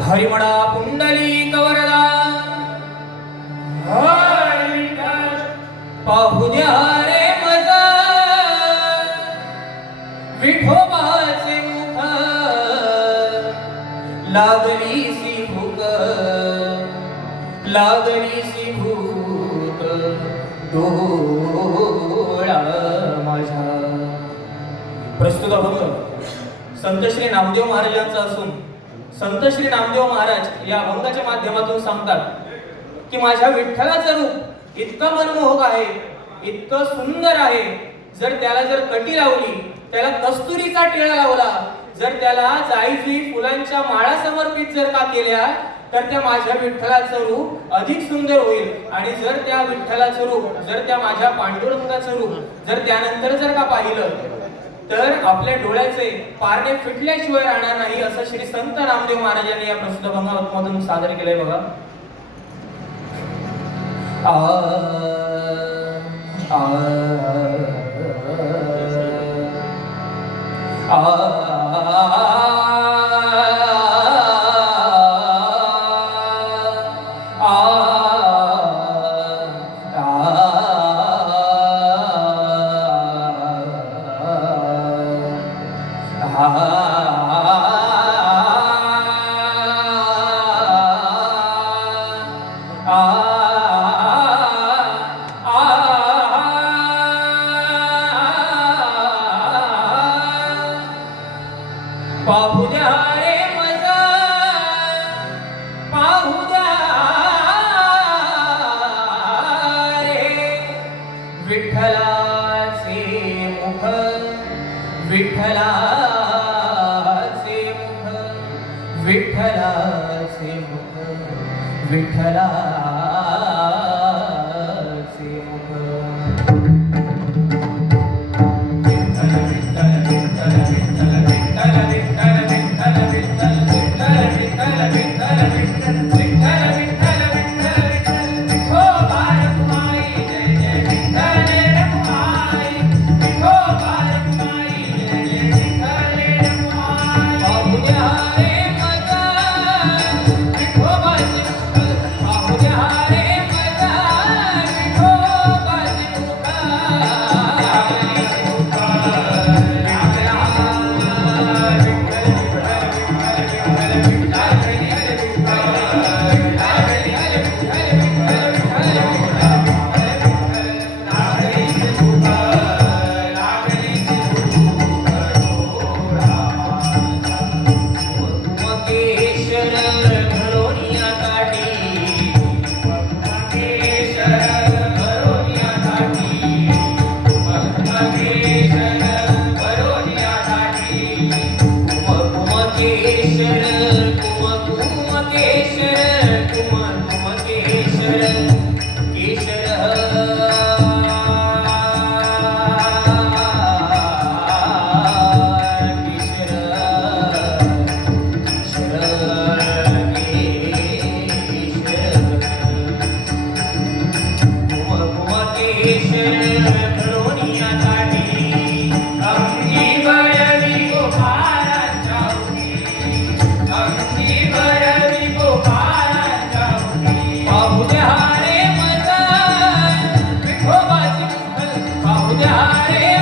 हरिमणा पुंडलिक कवरला पाहू द्या रे मजा। विठोबाचे मुख। लागली सी भूक। लागली सी भूक। डोळा माझ्या प्रस्तुत अभंग संत श्री नामदेव महाराजांचा असून संत श्री नामदेव महाराज या अभंगाच्या माध्यमातून सांगतात की माझ्या विठ्ठलाचं रूप इतकं मनमोहक आहे इतकं सुंदर आहे. जर त्याला जर कटी लावली त्याला कस्तुरीचा टिळा लावला जर त्याला जाईजुई फुलांच्या माळा समर्पित जर का केल्या तर त्या माझ्या विठ्ठलाचं रूप अधिक सुंदर होईल. आणि जर त्या विठ्ठलाचं रूप जर त्या माझ्या पांडुरंगाचं रूप जर त्यानंतर जर का पाहिलं तर आपल्या डोळ्याचे पारणे फिटल्याशिवाय राहणार नाही असं श्री संत रामदेव महाराजांनी या प्रसिद्ध भंगामधून सादर केलंय बघा आ आ आ पाहू द्या रे मजा. पाहू द्या रे. विठ्ठलाचे मुख विठ्ठलाचे मुख विठ्ठलाचे मुख विठ्ठला i Yeah.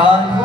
마음이